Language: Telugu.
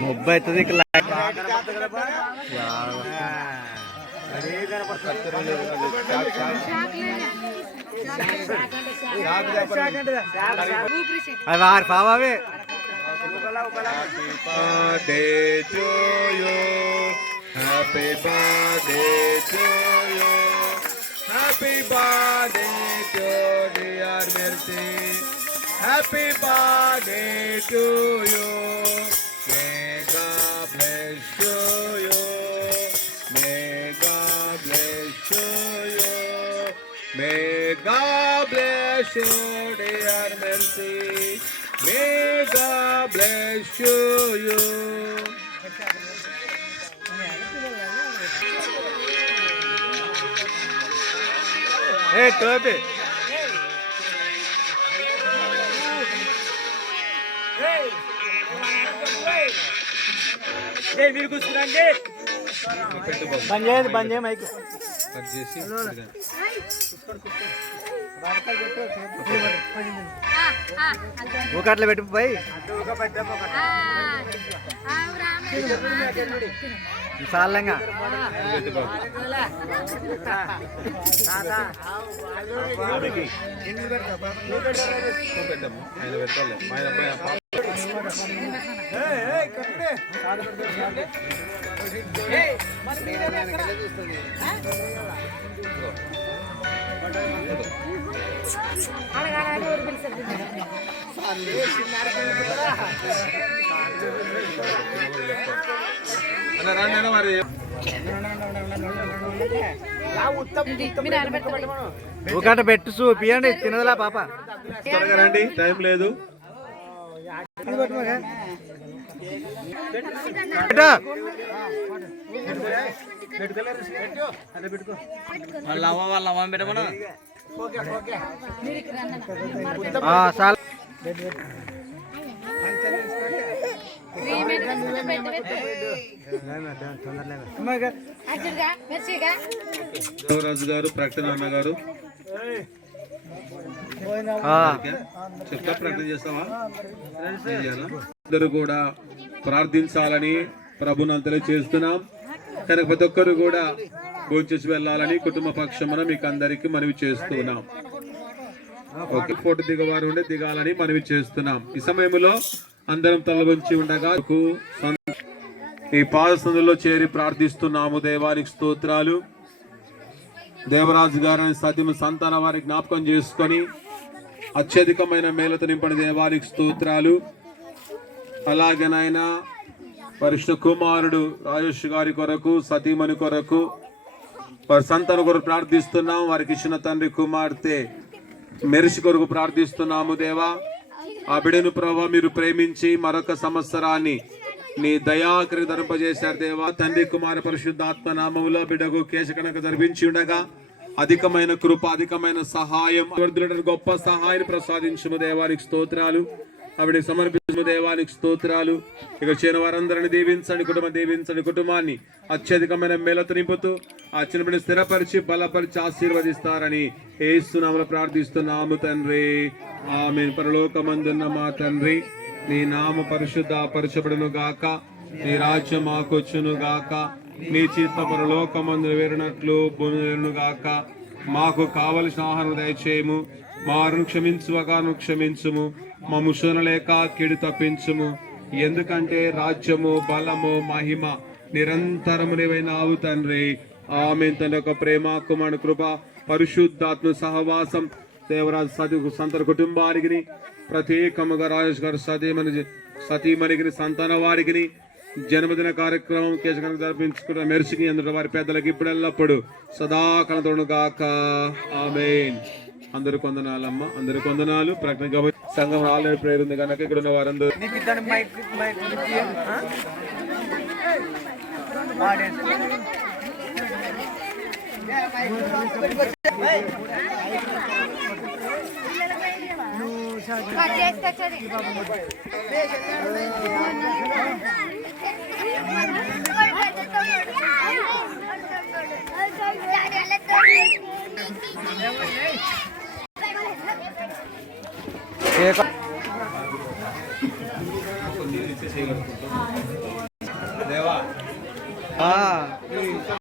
मुंबई तो एक लाईट अरे हार फावा वे birthday to you. Happy birthday to you. Happy birthday to dear Mercy. Happy birthday to you. May God bless you. May God bless you. May God bless you, dear Mercy. May God bless you. Hey, bem. మీరు కూర్చున్నాండి బంద్ చేయదు బంద్ చేయ మైక్. కట్ చేసి ఒక అట్లా పెట్టు పోయి చాలంగా పెట్టాము ఆయన పెట్టాలి ఆయన అబ్బాయి అన్న రండి మరి ఒకట పెట్టు చూపియండి తినదలా పాప. రండి టైం లేదు. వాళ్ళ అవ్వ వాళ్ళ అవ్వ పెట్టమను? గారు ప్రకటన అన్న గారు ప్రకటన చేస్తావా అందరూ కూడా ప్రార్థించాలని ప్రభుని తెలియజేస్తున్నాం కనుక ప్రతి ఒక్కరు కూడా భోజనం వెళ్ళాలని కుటుంబ పక్షమున మీకు అందరికి మనవి చేస్తున్నాం. ఓకే. ఫోటో దిగవారు ఉండే దిగాలని మనవి చేస్తున్నాం. ఈ సమయంలో అందరం తలవంచి ఉండగా ఈ పాదసందులో చేరి ప్రార్థిస్తున్నాము దేవానికి స్తోత్రాలు. దేవరాజు గారిని సత్యము సంతాన వారి జ్ఞాపకం చేసుకొని అత్యధికమైన మేలతో నింపని దేవానికి స్తోత్రాలు. అలాగే నాయన పరిష్ణ కుమారుడు రాజేష్ గారి కొరకు సతీమణి కొరకు వారి సంతాన కొరకు ప్రార్థిస్తున్నాం. వారికి ఇచ్చిన తండ్రి కుమార్తె మెరిసి కొరకు ప్రార్థిస్తున్నాము దేవా. ఆ బిడను ప్రభా మీరు ప్రేమించి మరొక సంవత్సరాన్ని నీ దయాకరి ధరింపజేశారు దేవా. తండ్రి కుమార పరిశుద్ధాత్మ నామములో బిడకు కేశకనక ధరించి ఉండగా అధికమైన కృప అధికమైన సహాయం. గొప్ప సహాయాన్ని ప్రసాదించము దేవానికి స్తోత్రాలు. ఆవిడ సమర్పించు దేవానికి స్తోత్రాలు. ఇక చిన్న వారందరిని దీవించండి కుటుంబం దీవించండి కుటుంబాన్ని అత్యధికమైన మేలతో నింపుతూ ఆ చిన్నపిని స్థిరపరిచి బలపరిచి ఆశీర్వదిస్తారని ఏస్తున్నామని ప్రార్థిస్తున్నాము తండ్రి. ఆమె పరలోకమందున్న మా తండ్రి నీ నామ పరిశుద్ధ పరచబడును గాక నీ రాజ్యం మాకొచ్చును గాక నీ చిత్త పరలోకమందు వేరునట్లు భూమి గాక మాకు కావలసిన ఆహారం దయచేయము. మారును క్షమించువగాను క్షమించుము. మా ముషనలేక కిడి తప్పించుము. ఎందుకంటే రాజ్యము బలము మహిమ నిరంతరము నీవైనావు తండ్రి. ఆమె తన యొక్క ప్రేమ కుమారు కృప పరిశుద్ధాత్మ సహవాసం దేవరాజు సతి సంతర కుటుంబానికి ప్రత్యేకముగా రాజేష్ గారు సతీమణి సతీమణికి సంతాన వారికి జన్మదిన కార్యక్రమం కేశకరం జరిపించుకున్న మెరుసుకి అందులో వారి పెద్దలకి ఇప్పుడెల్లప్పుడు సదాకలతోను గాక ఆమెన్. అందరు కొందనాలమ్మ అందరు కొందనాలు. ప్రకటన సంఘం ఆల్రెడీ ప్రేరు ఉంది కనుక ఇక్కడ ఉన్న వారందరూ Thank you. దేవా ఆ